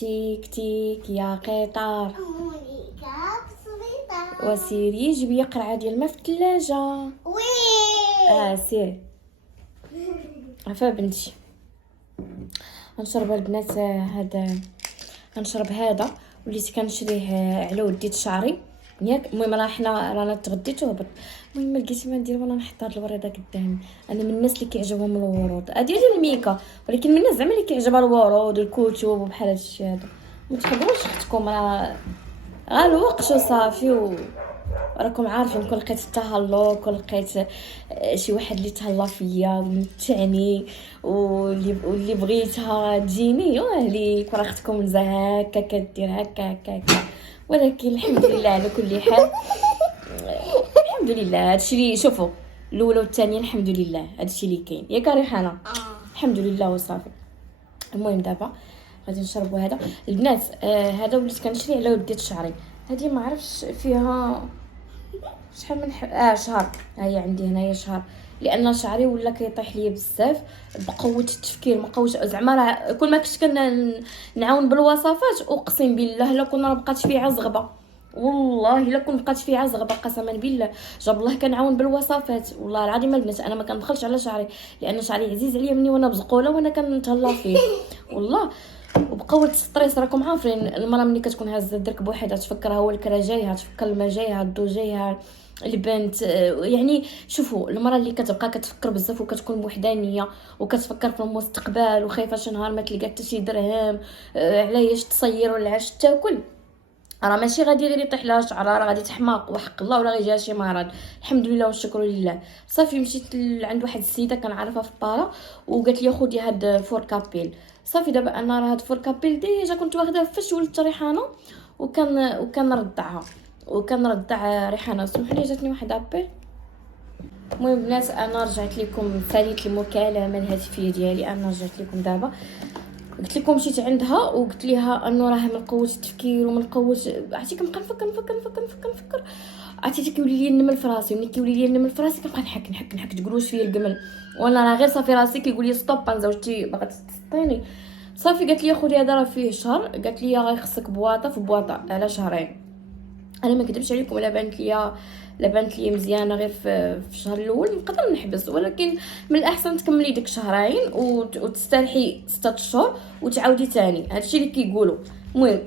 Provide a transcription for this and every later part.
تيك تيك يا قطار وسيري جيبي قرعه ديال الماء في الثلاجه. وي سيري عفا بنتي. غنشرب البنات هذا، غنشرب هذا وليت كنشريه على وديت شعري ياك. المهم راه حنا رانا تغديت وهبط. المهم لقيت ما ندير وانا نحط هاد الوريده قدامي. انا من الناس اللي كيعجبهم الورود، هادي ديال الميكا، ولكن من الناس زعما اللي كيعجبها الورود والكتب وبحال هادشي هذا. ما تحبوش اختكم، راه غير الوقت وصافي. راكم عارفين كون لقيت التهلق، كون لقيت شي واحد اللي تهلا فيا ومتعني واللي بغيتها تجيني واهليك، راه اختكم زها هكا كدير هكا هكا. ولكن الحمد لله على كل حال، الحمد لله. هادشي اللي شوفوا الاولى والثانيه الحمد لله، هادشي اللي كاين ياك ريحانه. الحمد لله وصافي. المهم دابا غادي نشربوا هذا البنات. هذا وليت كنشري على وديت شعري. هذه ما عرفتش فيها شحال من شهر. هي عندي هنايا شهر، لان شعري ولا كيطيح ليا بزاف بقوه التفكير. ما قوتش زعما، راه كل ما كنت نعاون بالوصفات اقسم بالله لا كنا بقات فيها زغبه، والله لا كنت بقات فيها زغبه قسما بالله. جاب الله كنعاون بالوصفات والله العظيم البنات. انا ما كندخلش على شعري لان شعري عزيز عليا مني وانا بزقوله وانا كنتهلا فيه والله. وبقوه الستريس راكم عارفين المراه ملي كتكون هازه الدرك بوحدها تفكر هو الكرا جايها، تفكر الماء جايها، الضو جايها، البنت. يعني شوفوا المراه اللي كتبقى كتفكر بزاف وكتكون وحدانيه وكتفكر في المستقبل وخايفه شي نهار ما تلقى حتى شي درهم علاش تصير ولا علاش تاكل، راه ماشي غادي غير يطيح لها شعر، راه غادي تحماق وحق الله ولا غيجيها شي مرض. الحمد لله والشكر لله. صافي مشيت عند واحد السيده كنعرفها في بارا وقالت لي خدي هاد فوركابيل. صافي دابا انا راه هاد فوركابيل ديجا كنت واخداه فاش ولدت ريحانه وكنرضع ريحانه. سمحوا لي جاتني واحد ابيل. المهم بنات انا رجعت لكم ثالث المكالمه الهاتفيه ديالي. انا رجعت لكم دابا، قلت لكم مشيت عندها وقلت لها انه راه من قوه التفكير ومن قوه عرفتي كنبقى نفكر عرفتي كيولي لي النمل في راسي. ملي كيولي لي النمل في راسي كنبقى نحك تقول واش فيا الجمل وانا راه غير صافي راسي كيقول لي ستوب نزوجتي باغا تسطيني. صافي قالت لي خدي هذا راه فيه شهر، قالت لي غيخصك بواطه في بواطه على شهرين. انا ما كذبش عليكم، لا بانت لي مزيانه غير في الشهر الاول نقدر نحبس، ولكن من الاحسن تكملي ديك شهرين وتستريحي 6 شهور وتعاودي تاني. هادشي اللي كيقولوا. المهم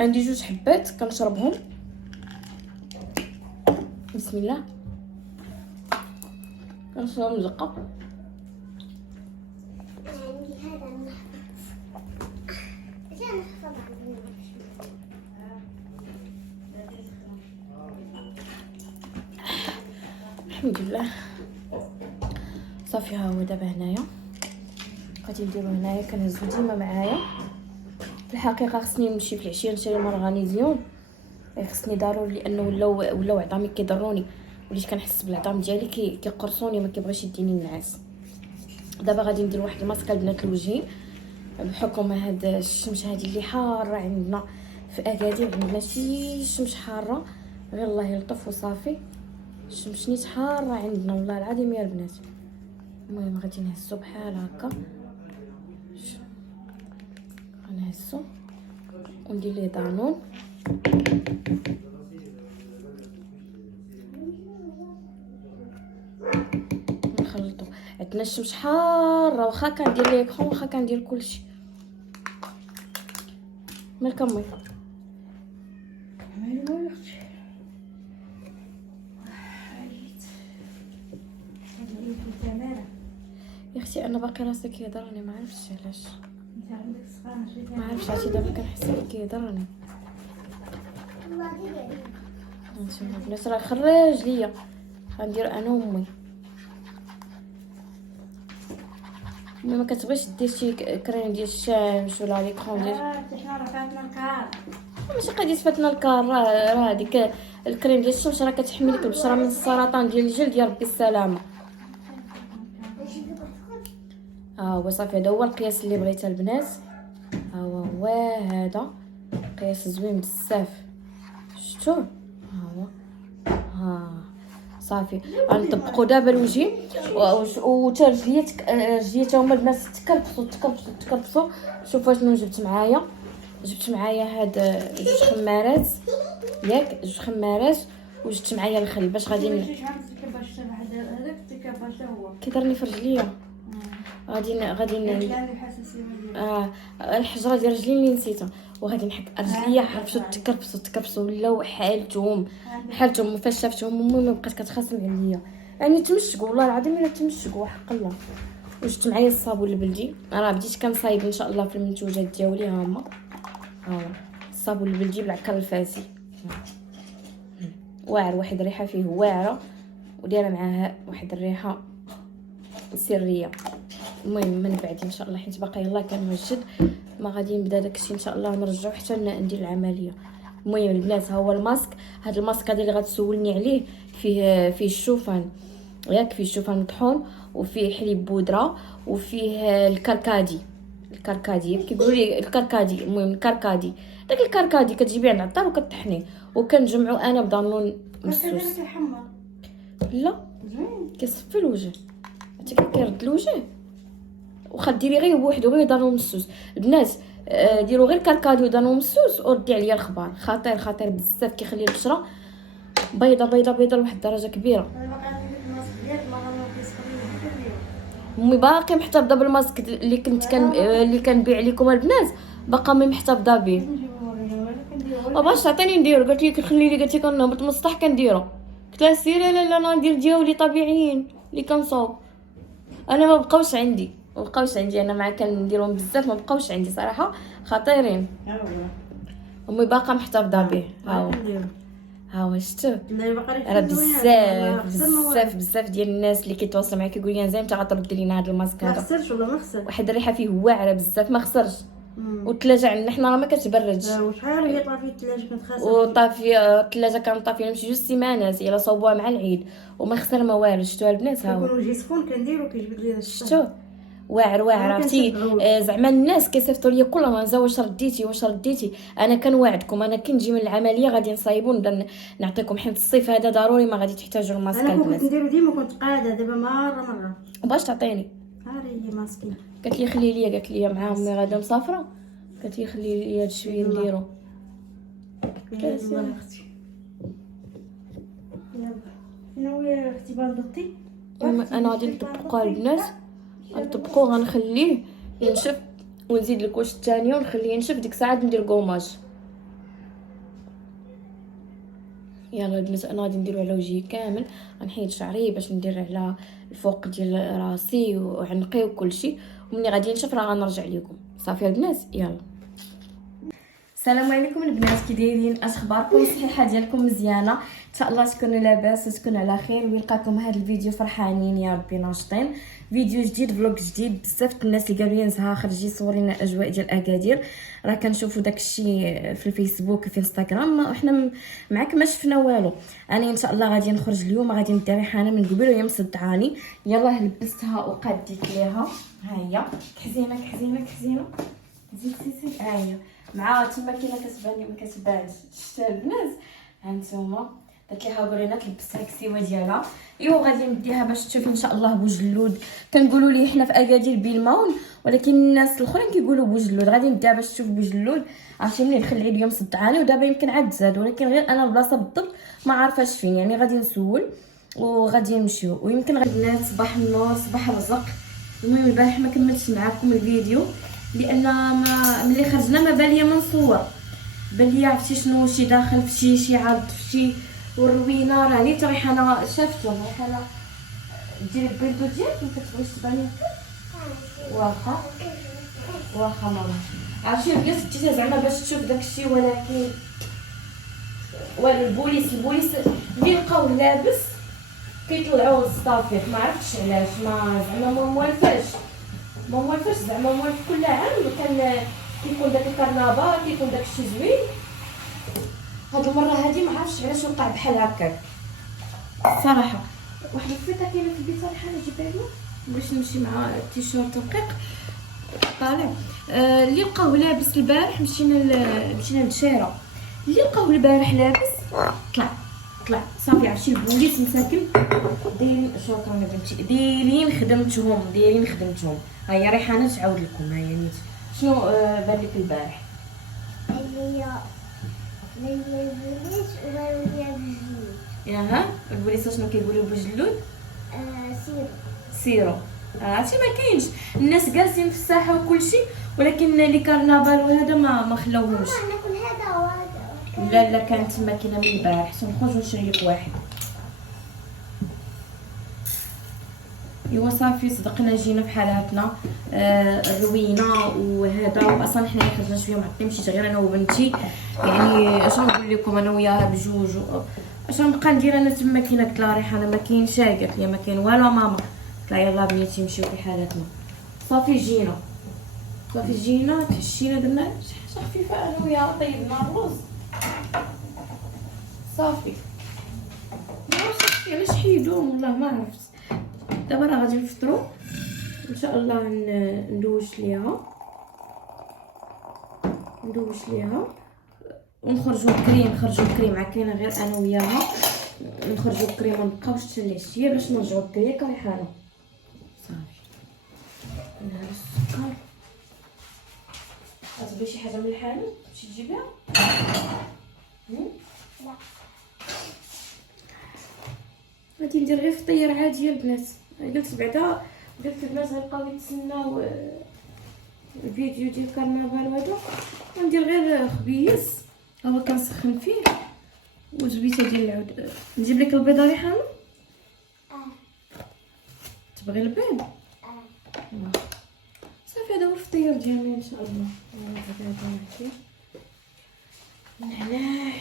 عندي 2 حبات كنشربهم. بسم الله كنشرب زقه. الحمد لله صافي. ها هو دابا هنايا غادي نديرو هنايا كنهزو ديما معايا. في الحقيقه خصني نمشي في العشيه نشري مارغانيزيون، خصني ضروري لانه ولاو عظامي كيضروني، وليت كنحس بالعظام ديالي كيقرصوني ما كيبغيش يديني النعاس. دابا غادي ندير واحد الماسكه البنات الوجهين بحكم هذا الشمس هذه اللي حاره عندنا في اكادير. عندنا شي شمس حاره غير الله يلطف وصافي. الشمس نيت حاره عندنا والله العظيم يا البنات. المهم غادي نهزو بحال هكا، غنهزو وندير ليه دانون. نخلطو. عندنا الشمس حاره واخا كندير ليه كرون واخا كندير كلشي. مالك امي؟ يا اختي انا باقي راسي كيضرني ما عرفتش علاش. ما عرفتش عرفتي دابا كنحس بلي كيضرني. هانتوما البنات راه خرج ليا غندير انا وامي. امي ما كتبغيش دير شي كريم ديال الشمس ولا لي كرون ديال حنا راه فاتنا الكار. ماشي قضيه فاتنا الكار. راه هذيك الكريم ديال الشمس راه كتحمي لك البشره من السرطان ديال الجلد يا ربي السلامه. هو صافي هذا هو القياس اللي بغيتها البنات. هو هذا قياس زوين بزاف شفتوا. ها صافي غنطبقوا دابا الوجه وتا رجليات هما البنات تكربصوا. شوفوا شنو جبت معايا. جبت معايا هاد 2 خمارات ياك 2 خمارات، وجبت معايا الخل باش غادي كيضرني في رجليا. غادي الحجره ديال رجلي اللي نسيتها، وغادي نحك رجليا حرفوا تكرفسوا ولاو حالتهم فاش شافتهم امي ما بقات كتخاصم عليا، يعني تمشقوا والله العظيم الا تمشقوا حق الله. وجبت معايا الصابون البلدي، راه بديت كنصايب ان شاء الله في المنتوجات ديالي. ها هما الصابون البلدي بالعكر الفاسي واعر، واحد الريحه فيه واعره ودايره معاها واحد الريحه سريه. المهم من بعد ان شاء الله حيت باقي يلاه كنوجد ما غادي نبدا داكشي ان شاء الله نرجعو حتى ندير العمليه. المهم البنات ها هو الماسك، هذا الماسك هذا اللي غتسولني عليه فيه الشوفان ياك، فيه الشوفان مطحون وفيه حليب بودره وفيه الكركادي كيقولوا لي الكركادي. المهم الكركادي داك الكركادي كتجيبيه عند العطار وكطحنيه وكنجمعو انا بدانون مسوس. لا كيصفي الوجه حتى كيرد الوجه، واخا ديري غير بوحدو غير دانون مسوس. البنات ديروا غير كركادي ودانون مسوس وردي عليا الخبار، خطير بزاف، كيخلي البشره بيضه لواحد الدرجه كبيره. امي باقي محتفظه بالماسك اللي كنبيع لكم البنات، باقا مي محتفظه به. باش تعطيني نديرو، قالت لي خلي لي، قالت لي كنهبط من السطح كنديرو. قلت لها سيري لا انا ندير ديالي طبيعيين اللي كنصاوب. انا ما بقاوش عندي انا مع كنديرهم بزاف، ما بقاوش عندي صراحه خطيرين. امي باقا محتفظه به. ها هو شفتو، راه بزاف ديال الناس اللي كيتواصلوا معايا كيقول لي زين انت غترد لينا هذا الماسك هذا. ما خسرش ولا ما خسر، واحد الريحه فيه واعره بزاف، ما خسرش. والثلاجه عندنا حنا راه ما كتبردش. وشحال هي طافيه الثلاجه كانت خاسره، وطافيه الثلاجه كنطافيها شي 2 سيمانات الا صوبوها مع العيد وما خسر ما والو. شفتوها البنات؟ ها هو كيكون وجهي سخون كنديرو كيجبد لينا شفتو واعر عرفتي. زعما الناس كيصيفطوا لي كل نهار واش رديتي. انا كنوعدكم انا كي نجي من العمليه غادي نصايبو نبدا نعطيكم، حيت الصيف هذا ضروري ما غادي تحتاجوا الماسك. انا كنت نديرو ديما، كنت قاعده دابا مره باش تعطيني. هي ماسكين قالت لي خلي لي، قالت لي مع امي غادا مسافره، قالت لي خلي لي هاد شويه نديرو. يلا اختي يلا اختي بانضتي. انا غادي نطبقوا البنات، غنطبقو غنخليه ينشف ونزيد الكوش الثانيه ونخليه ينشف، ديك الساعه ندير كوماج. يلا البنات انا غادي نديرو على وجهي كامل، غنحيد شعري باش ندير على الفوق ديال راسي وعنقي وكلشي، ومني غادي ينشف راه غنرجع لكم. صافي البنات يلا. السلام عليكم البنات، كي دايرين؟ اش اخباركم؟ الصحه ديالكم مزيانه ان شاء الله، تكونوا لاباس وتكونوا على خير، ويلقاكم هذا الفيديو فرحانين يا ربي ناشطين. فيديو جديد، فلوق جديد. بزاف الناس اللي قالوا لي نزها خرجي صوري لنا الاجواء ديال اكادير، راه كنشوفوا داكشي في الفيسبوك في انستغرام، وحنا معاك ما شفنا والو. انا ان شاء الله غادي نخرج اليوم، غادي ندير ريحانه من قبل وهي مصدعاني. يلاه لبستها وقاديت ليها، ها هي كحزينه زيد ها هي مع تما كاينه كتبان ما كتبانش. شفتوا البنات؟ هانتوما قالت لي ها ورينا تلبسها كسيوه ديالها. ايوا غادي نديها باش تشوفي ان شاء الله بوجلود. كنقولوا لي حنا في اكادير بالماون، ولكن الناس الاخرين كيقولوا بوجلود. غادي نديها باش تشوف بوجلود. عرفتي ملي دخل العيد اليوم صدعاني، ودابا يمكن عاد زاد، ولكن غير انا البلاصه بالضبط ما عارفاش فين، يعني غادي نسول وغادي نمشيو. ويمكن غادي صباح النور صباح الرزق. المهم البارح ما كملتش معكم الفيديو لان ملي خرجنا ما باليا ما نصور، باليا عرفتي شنو شي داخل في شي عرض في شي، والروينه راني حتى ريحانه شافتهم. ريحانه ديري البيضو ديالك ما كتبغيش تباني هكا، واخا ماما عرفتي البيض ديتها زعما باش تشوف داكشي، ولكن البوليس اللي لقاوه لابس كيطلعوه للصافيق، ما عرفتش علاش، ما زعما ما موالفاش زعما موالف. كل عام كان كيكون داك الكرنفال كيكون داكشي زوين. هاد المره هادي ما عرفتش علاش وقع بحال هكاك صراحه. واحد الفيطه كاينه في البيت صراحه نجيبها لكم باش نمشي مع التيشيرت رقيق طالع. اللي لقاوه لابس البارح مشينا للشيره، اللي لقاوه البارح لابس طلع صافي. عرفتي البوليس مساكن دايرين شكرا يا بنتي، دايرين خدمتهم. ها هي ريحانه تعاود لكم. ها هي نيت شنو بان لك البارح. ياها البوليصه شنو كيقولوا بوجلود؟ سيرو. عرفتي ما كاينش الناس جالسين في الساحه وكلشي، ولكن لي كارنفال وهذا ما خلاوهمش. لا كانت الماكينه من البارح، نخرج نشري لك واحد. ايوا صافي صدقنا جينا في حالاتنا. روينا وهذا، واصلا حنا خرجنا شويه معطلين، مشيت غير انا وبنتي. يعني اش نقول لكم، انا وياها بجوج. اش نبقى ندير انا تما؟ كاينه قلت لها ريحانه ما كاين شاي، قالت لي ما كاين والو ماما. قلت لها يلاه بنيتي نمشيو في حالاتنا. صافي جينا تهشينا، درنا شي حاجه خفيفه انا وياها، طيبنا الرز صافي. ما عرفتش علاش حيدوهم والله ما عرفت. دابا راه غادي نفطروا ان شاء الله. ندوش ليها ونخرجوا بكري. مع كاينه غير انا وياها. نخرجوا بكري، ما نبقاوش حتى العشيه باش نرجعوا بكري. كريحانه صافي. نهار السكر. غتبغي شي حاجه من الحانوت تمشي تجيبها؟ لا غادي ندير غير فطير عادي البنات. قلت البنات غيبقاو يتسناو الفيديو ديال كارنفال وهذا. غندير غير خبيز هو كنسخن فيه وزبيته ديال العود. نجيب لك البيضه ريحانه؟ تبغي البيض؟ صافي هذا هو الفطير ديالنا ان شاء الله. هذا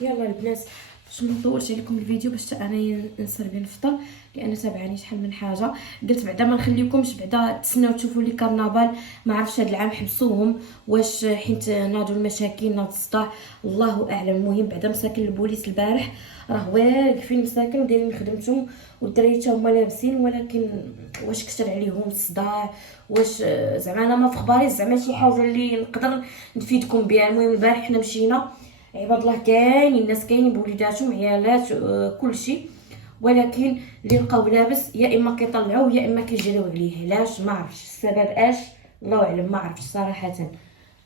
يلا البنات، باش ما نطولش عليكم الفيديو، باش انا نسر بين الفطر، لان تابعاني شحال من حاجه. قلت بعدا ما نخليكمش بعدا تسناو تشوفوا لي كارنفال. ما عرفتش هذا العام حبسوهم واش حيت ناضوا المشاكل، ناض الصداع، الله اعلم. المهم بعدا مساكن البوليس البارح راه واقفين مساكن دايرين خدمتهم، والدراري هما لابسين، ولكن واش كثر عليهم الصداع، واش زعما انا ما في اخباري زعما شي حاجه اللي نقدر نفيدكم بها. المهم البارح حنا مشينا عباد الله، كاينين الناس كاينين بوليداتهم عيالات كلشي، ولكن اللي لقاو لابس يا اما كيطلعوه يا اما كيجريو عليه. علاش ما عرفتش السبب، اش الله اعلم، ما عرفتش صراحه.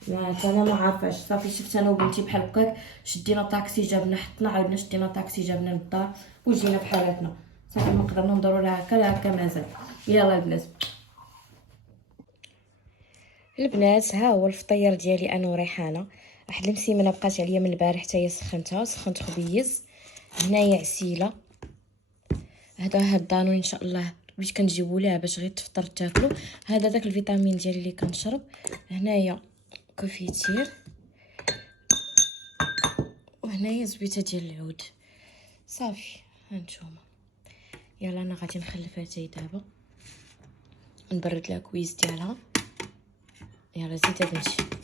انا ما عارفاش. صافي شفت انا وبنتي بحال هكاك، شدينا طاكسي جابنا، حطنا عاودنا شدينا طاكسي جابنا للدار وجينا بحالاتنا. صافي ما قدرنا ندوروا لها هكا مازال. يلا البنات ها هو الفطير ديالي انا وريحانه. واحد المسيمنه بقات عليا من البارح حتى هي سخنت خبيز. هنايا عسيله، هذا الدانون ان شاء الله باش كنجيبوا ليها باش غير تفطر تاكلوا. هذا داك الفيتامين ديالي اللي كنشرب. هنايا كوفيتير، وهنايا زبيته ديال العود. صافي هانتوما. يلا انا غادي نخلفها حتى دابا نبرد لها كويس ديالها. يلا زيد بنتي.